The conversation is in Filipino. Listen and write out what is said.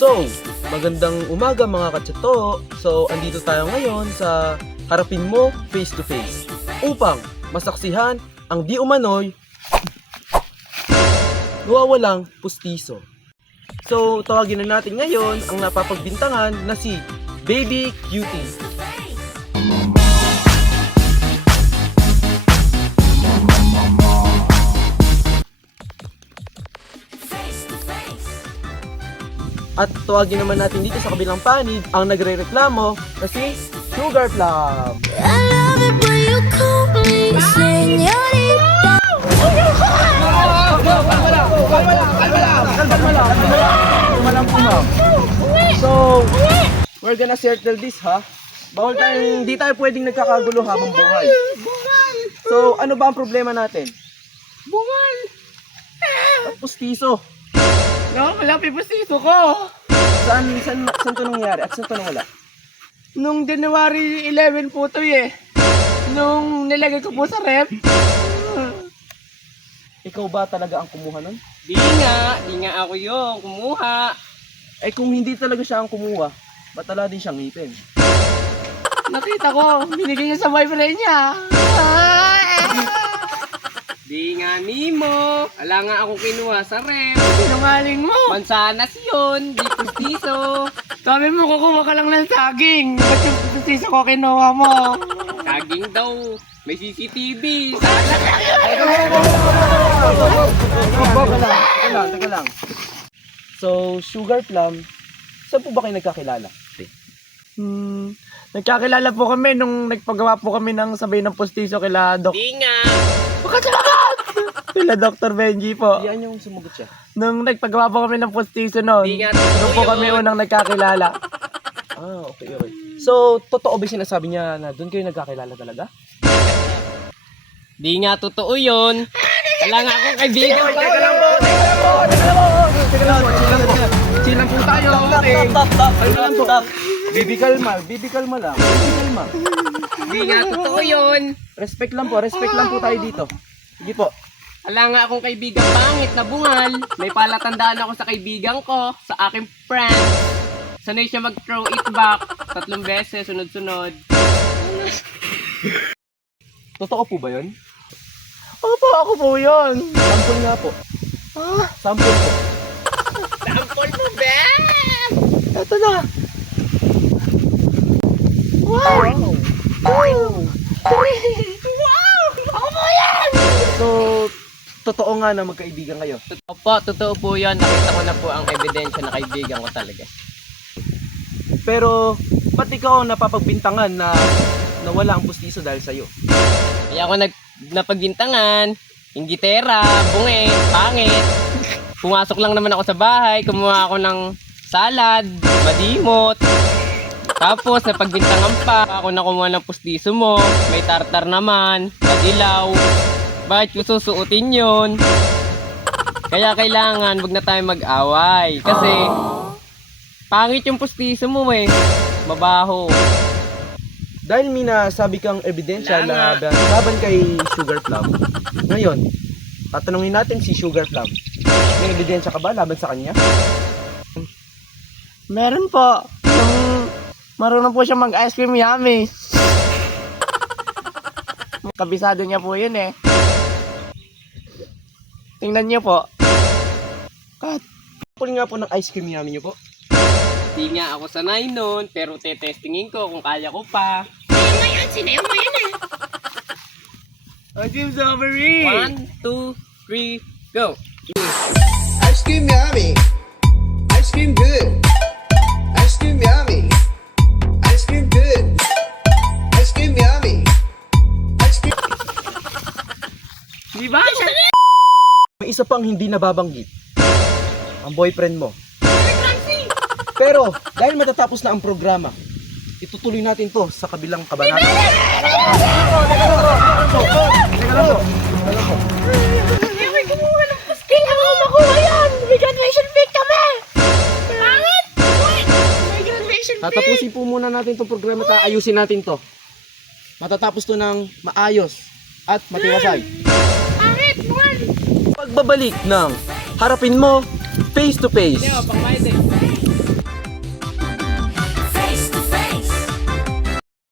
So, magandang umaga mga katsato. So, andito tayo ngayon sa Harapin Mo Face to Face upang masaksihan ang di umano'y nawawalang pustiso. So, tawagin na natin ngayon ang napapagbintangan na si Baby Cutie. At tawagin naman natin dito sa kabilang panig ang nagre-reklamo na si Sugar Plum. I love it when you call me señorita. So, we're gonna settle this, ha? Bawal tayong, hindi tayo pwedeng nagkakagulo habang buhay. So, ano ba ang problema natin? Bungal! At pustiso. No, malapit po siso ko. Saan to nangyari? At saan to nawala? Nung January 11 po to eh. Nung nilagay ko po sa rep. Ikaw ba talaga ang kumuha nun? Di nga ako yung kumuha. Eh kung hindi talaga siya ang kumuha, ba't wala din siyang ngipin? Nakita ko, binigay niya sa boyfriend niya. Di nga Nimo. Ala nga ako kinuha sa rep. Sinungaling mo. Mansanas yun, di pustiso. Sabi mo kukuha ka lang ng saging. Ba't yung pustiso ko kinuha mo? Saging daw. May CCTV. Teka lang. So, Sugar Plum, saan po ba kayo nagkakilala? Nagkakilala po kami nung nagpagawa po kami ng sabay ng pustiso kila Doc. Di nga. Kila Dr. Benji po. Yan yung sumugot siya. Nung nagpagawa po kami ng pustiso noon, Di nga. doon po kami unang nagkakilala. Ah, okay. So, totoo ba sinasabi niya na doon kayo nagkakilala talaga? Di nga totoo yun. Wala nga akong kaibigan. Teka lang po. Chill lang po tayo. Stop. Bibi kalma lang. Di nga totoo yun. Respect lang po tayo dito. Sige po. Wala nga akong kaibigan pangit na bungal. May palatandaan ako sa kaibigan ko, sa aking friend. Sanay siya mag-throw it back 3 beses, sunod-sunod. Totoo po ba yun? Opo, ako po yun. Sample nga po. Sample po. Sample mo, Ben! Ito na. Wow! Ako po yan! So, totoo nga na magkaibigan kayo. Opo, totoo po yun. Nakita ko na po ang ebidensya na kaibigan ko talaga. Pero, ba't ikaw napapagbintangan na nawala ang pustiso dahil sa'yo? Kaya ako napagbintangan, yung gitera, bungi, pangit. Pumasok lang naman ako sa bahay, kumuha ako ng salad, madimot. Tapos napagbintangan pa, ako na kumuha ng pustiso mo, may tartar naman, madilaw. Bakit ko susuotin yun? Kaya kailangan, wag na tayo mag-away. Kasi, pangit yung pustiso mo eh. Mabaho. Dahil may nasabi kang ebidensya Wala na laban kay Sugar Plum, ngayon, tatanungin natin si Sugar Plum. May ebidensya ka ba laban sa kanya? Meron po. Marunong po siya mag-ice cream yummy. Kabisado niya po yun eh. Tingnan niyo po. Cut. Puli nga po ng ice cream namin niyo po. Di nga ako sanay nun, pero tetestingin ko kung kaya ko pa. Ice cream strawberry. 1, 2, 3, go! Ice cream yummy. Ice cream good. Ice cream yummy. Ice cream good. Ice cream yummy. Ice cream. Di ba? May isa pang hindi nababanggit. Ang boyfriend mo. Pero, dahil matatapos na ang programa, itutuloy natin to sa kabilang kabanata. Kailangan ko makuha yan! May graduation pic kami! Pangit! May graduation pic! Tatapusin po muna natin itong programa at ayusin natin to. Matatapos to ng maayos at matiwasay. Pangit! Bungal! Pagbabalik ng Harapin Mo Face to Face. Pang